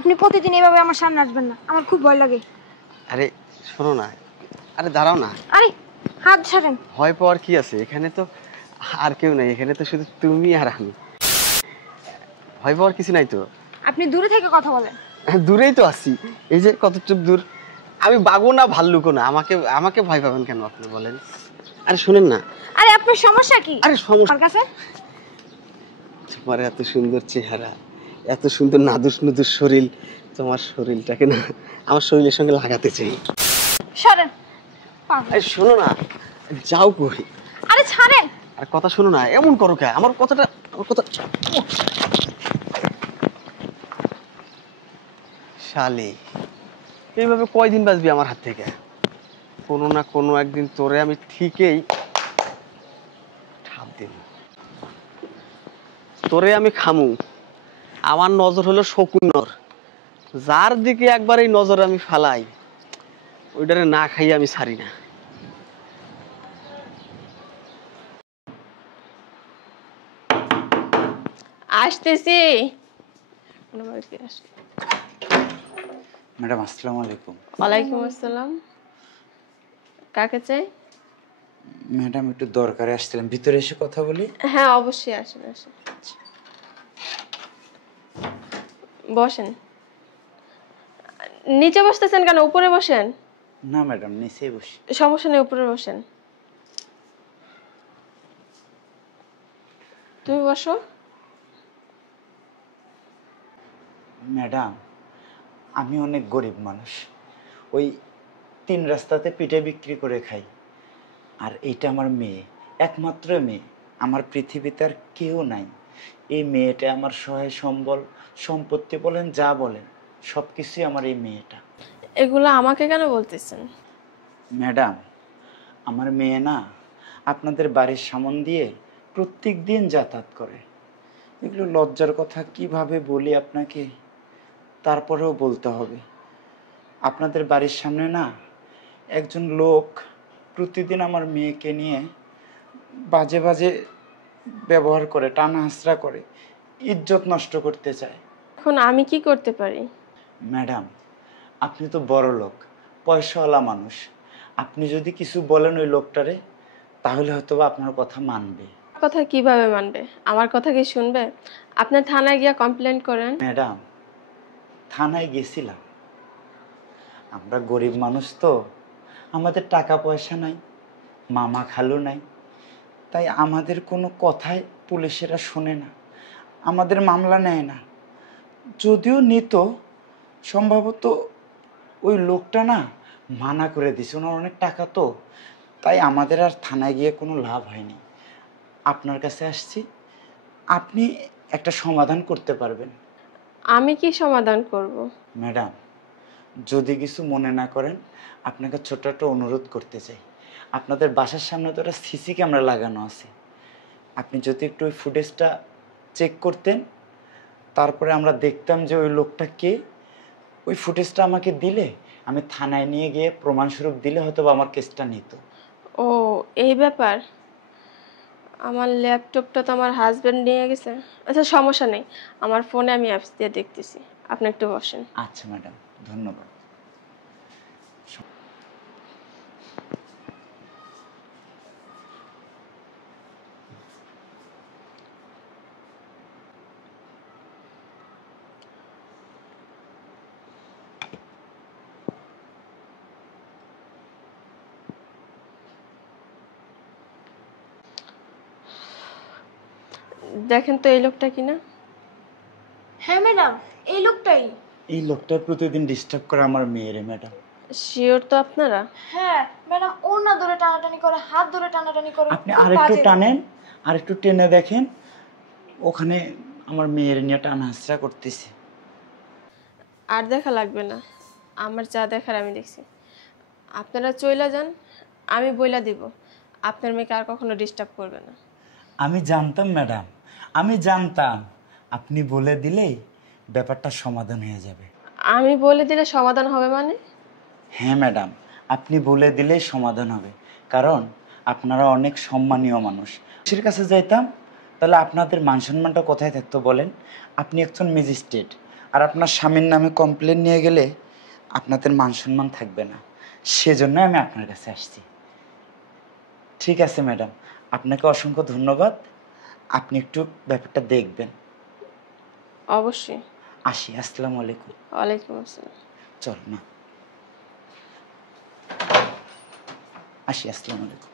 আপনি প্রতিদিন এভাবে আমার সামনে আসবেন না, আমার খুব ভয় লাগে। আরে শোনো না, আরে দাঁড়াও না। আরে হাত ছাড়েন। ভয় পাওয়ার কি আছে? এখানে তো আর কেউ নাই, এখানে তো শুধু তুমি আর আমি। ভয় পাওয়ার কিছু নাই তো। আপনি দূরে থেকে কথা বলেন। দূরেই তো আছি, এই যে কতটুক দূর। আমি বাঘও না ভাল্লুকও না, আমাকে আমাকে ভয় পাবেন কেন আপনি বলেন? আরে শুনেন না। আরে আপনার সমস্যা কি? আরে সমস্যা আমার কাছে তোমার এত সুন্দর চেহারা, এত সুন্দর নাদুস নুদুস শরীর, তোমার শরীরটাকে না আমার শরীরের সঙ্গে লাগাতে চাই। সরেন। আরে শোনো না, যাও কই? আরে ছাড়েন। আর কথা শোনো না, এমন করো কে? আমার কথা শালি, এইভাবে কয়দিন বাঁচবি আমার হাত থেকে? কোনো না কোনো একদিন তোরে আমি ঠিকই ঠাপ দিব। তোরে আমি খামু। আমার নজর হলো শকুনর, যার দিকে একবার এই নজর আমি ফালাই ওইটারে না খাইয়ে আমি ছাড়ি না। আসতেছি। ম্যাডাম আসসালামু আলাইকুম। ওয়ালাইকুম আসসালাম। কাকে চাই? ম্যাডাম একটু দরকারে আসছিলাম, ভিতরে এসে কথা বলি? হ্যাঁ অবশ্যই আসেন আসেন। বসেন। নিচে বসতেছেন কেন? উপরে বসেন। না ম্যাডাম, নিচেই বসি। সমস্যা নেই, উপরে বসেন। তুমি বসো। ম্যাডাম, আমি অনেক গরিব মানুষ, ওই 3 রাস্তাতে পিঠে বিক্রি করে খাই। আর এইটা আমার মেয়ে, একমাত্র মেয়ে। আমার পৃথিবীতে আর কেউ নাই। এই মেয়েটা আমার সহায় সম্বল, সম্পত্তি বলেন যা বলেন সব কিছুই আমার এই মেয়েটা। এগুলো আমাকে কেন বলতেছেন? ম্যাডাম, আমার মেয়ে না আপনাদের বাড়ির সামন দিয়ে প্রত্যেক দিন যাতায়াত করে। এগুলো লজ্জার কথা কিভাবে বলি আপনাকে, তারপরেও বলতে হবে। আপনাদের বাড়ির সামনে না একজন লোক প্রতিদিন আমার মেয়েকে নিয়ে বাজে বাজে ব্যবহার করে, টানা হাসরা করে, ইজ্জত নষ্ট করতে চায়। এখন আমি কি করতে পারি? ম্যাডাম, আপনি তো বড় লোক, পয়সাওয়ালা মানুষ। আপনি যদি কিছু বলেন ওই লোকটারে, তাহলে হয়তো বা আপনার কথা মানবে। কথা কিভাবে মানবে? আমার কথা কি শুনবে? আপনি থানায় গিয়ে কমপ্লেন করেন। ম্যাডাম, থানায় গেছিলাম। আমরা গরিব মানুষ তো, আমাদের টাকা পয়সা নাই, মামা খালু নাই, তাই আমাদের কোনো কথাই পুলিশেরা শোনে না, আমাদের মামলা নেয় না। যদিও নিত, সম্ভবত ওই লোকটা না মানা করে দিছে, ওনার অনেক টাকা তো, তাই আমাদের আর থানায় গিয়ে কোনো লাভ হয়নি। আপনার কাছে আসছি, আপনি একটা সমাধান করতে পারবেন। আমি কি সমাধান করব? ম্যাডাম, যদি কিছু মনে না করেন, আপনাকে ছোট্ট একটা অনুরোধ করতে চাই। আপনাদের বাসার সামনে তো একটা সিসি ক্যামেরা লাগানো আছে, আপনি যদি একটু ওই ফুটেজটা চেক করতেন, তারপরে আমরা দেখতাম যে ওই লোকটা কে। ওই ফুটেজটা আমাকে দিলে আমি থানায় নিয়ে গিয়ে প্রমাণস্বরূপ দিলে হয়তো বা আমার কেসটা নিত। ও এই ব্যাপার। আমার ল্যাপটপটা তো আমার হাজবেন্ড নিয়ে গেছে। আচ্ছা সমস্যা নেই, আমার ফোনে আমি অ্যাপস দিয়ে দেখতেছি। আপনি একটু বসেন। আচ্ছা ম্যাডাম, ধন্যবাদ। দেখেন তো এই লোকটা কিনা। হ্যাঁ ম্যাডাম, এই লোকটাই। এই লোকটা প্রতিদিন ডিস্টার্ব করে আমার মেয়েরে। ম্যাডাম, শিওর তো আপনারা? হ্যাঁ ম্যাডাম, ওর না ধরে টানাটানি করে, হাত ধরে টানাটানি করে। আপনি আরেকটু টানেন, আরেকটু টেনে দেখেন, ওখানে আমার মেয়ের নিয়ে টানা হাসরা করতেছে। আর দেখা লাগবে না, আমার যা দেখার আমি দেখছি। আপনারা চইলা যান, আমি বইলা দিব আপনার মেয়েকে আর কখনো ডিস্টার্ব করবে না। আমি জানতাম ম্যাডাম, আমি জানতাম আপনি বলে দিলেই ব্যাপারটা সমাধান হয়ে যাবে। আমি বলে দিলে সমাধান হবে মানে? হ্যাঁ ম্যাডাম, আপনি বলে দিলেই সমাধান হবে, কারণ আপনারা অনেক সম্মানীয় মানুষ। পুলিশের কাছে যাইতাম, তাহলে আপনাদের মান সম্মানটা কোথায় থাকতো বলেন? আপনি একজন ম্যাজিস্ট্রেট, আর আপনার স্বামীর নামে কমপ্লেন নিয়ে গেলে আপনাদের মান সম্মান থাকবে না, সেজন্য আমি আপনার কাছে আসছি। ঠিক আছে ম্যাডাম, আপনাকে অসংখ্য ধন্যবাদ। আপনি একটু ব্যাপারটা দেখবেন। অবশ্যই। আসি, আসসালামু আলাইকুম। ওয়ালাইকুম আসসালাম। চল মা, আসি, আসসালামু আলাইকুম।